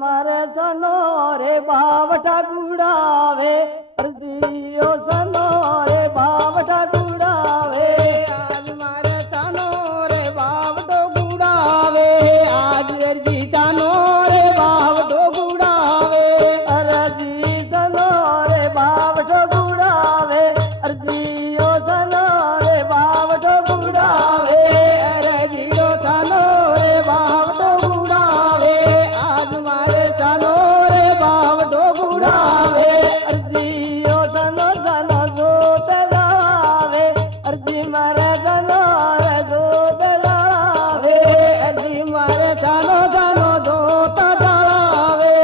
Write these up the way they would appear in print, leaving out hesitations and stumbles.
मारे सनो रे बावटा गुड़ावे अर्जियो सनो रे बावटा गुड़ावे आज मारे तानो रे बावटो गुड़ावे आज अर्जी तानो रे बावटो गुड़ावे अर्जी सनो रे बावटो गुड़ावे अर्जियो सनो रे बावटो गुड़ावे अर्जियो तानो रे बावटो गुड़ावे आज मारे तानो रे बावटो गुड़ावे अर्जियो सनो सनो जो तलावे अर्जी मारे सनो रे जो तलावे अर्जी मारे तानो तानो दो तलावे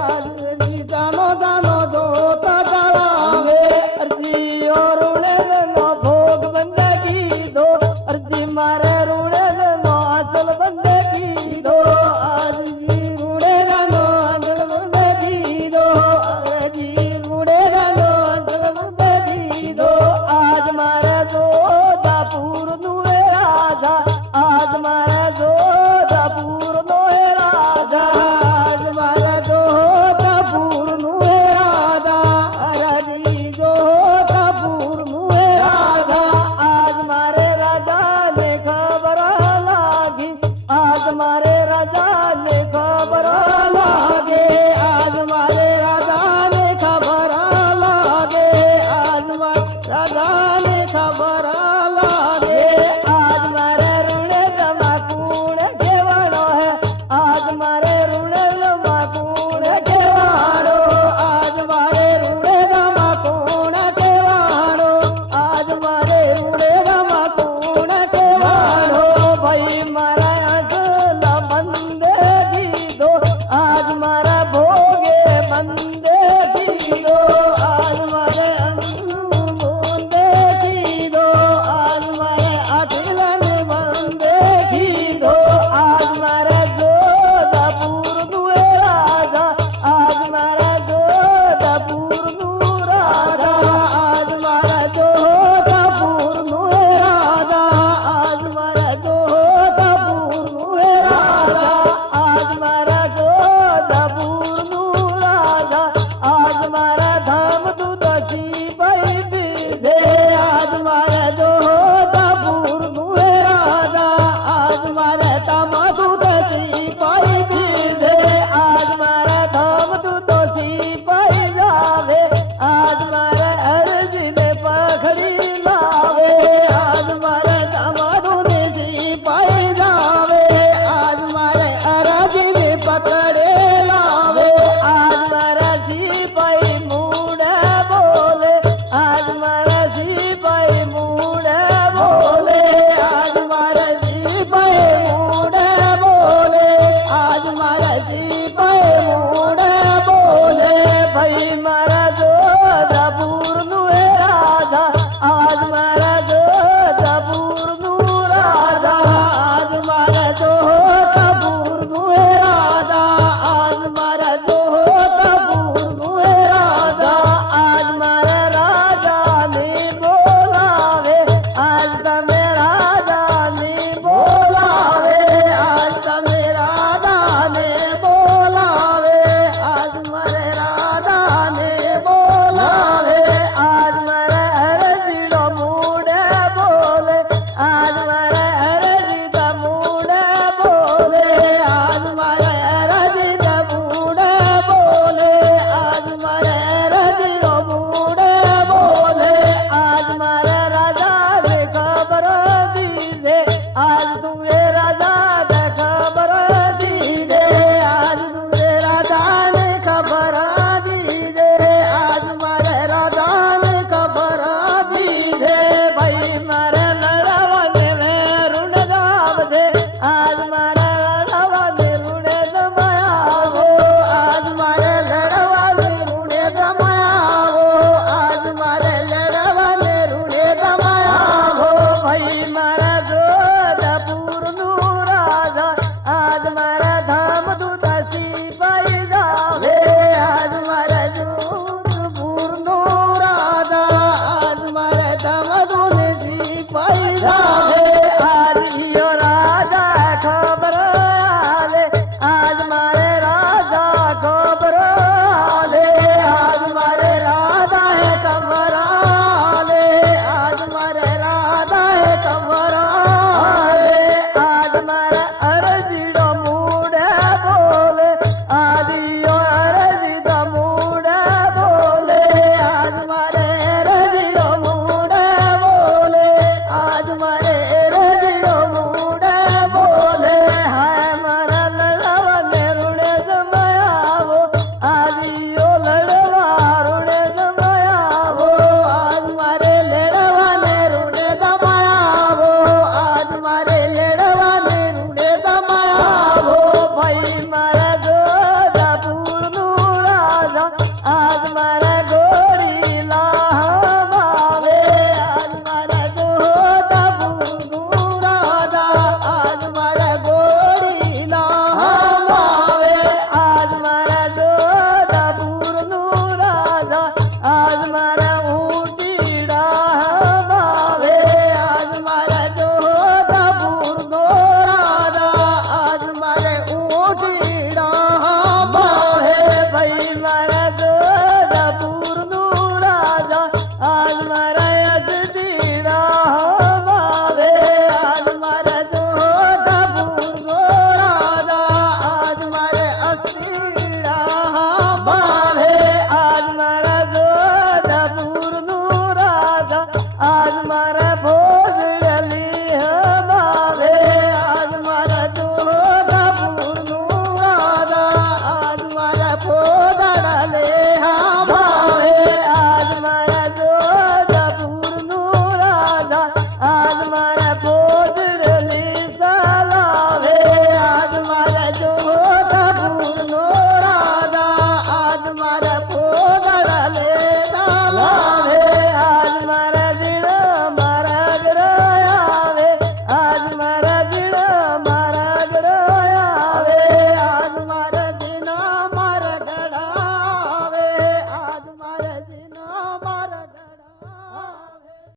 आज अर्जी तानो तानो दो तलावे अर्जियो रुणे नो भोग बंदगी दो अर्जी मारे रुणे नो असल बंदगी दो अर्जी रूड़े नो अंगल बंदे दी दो अर्जी रूड़े नो अंगल बंदे दी दो आज मारे दो दापूर नुए राजा आज मारे दो दापूर नोए राजा आज मारा दो तपूर नुए राधा अर्जी दो तपूर नुए राधा आज मारे राजा ने खबर लागी आज मारे राजा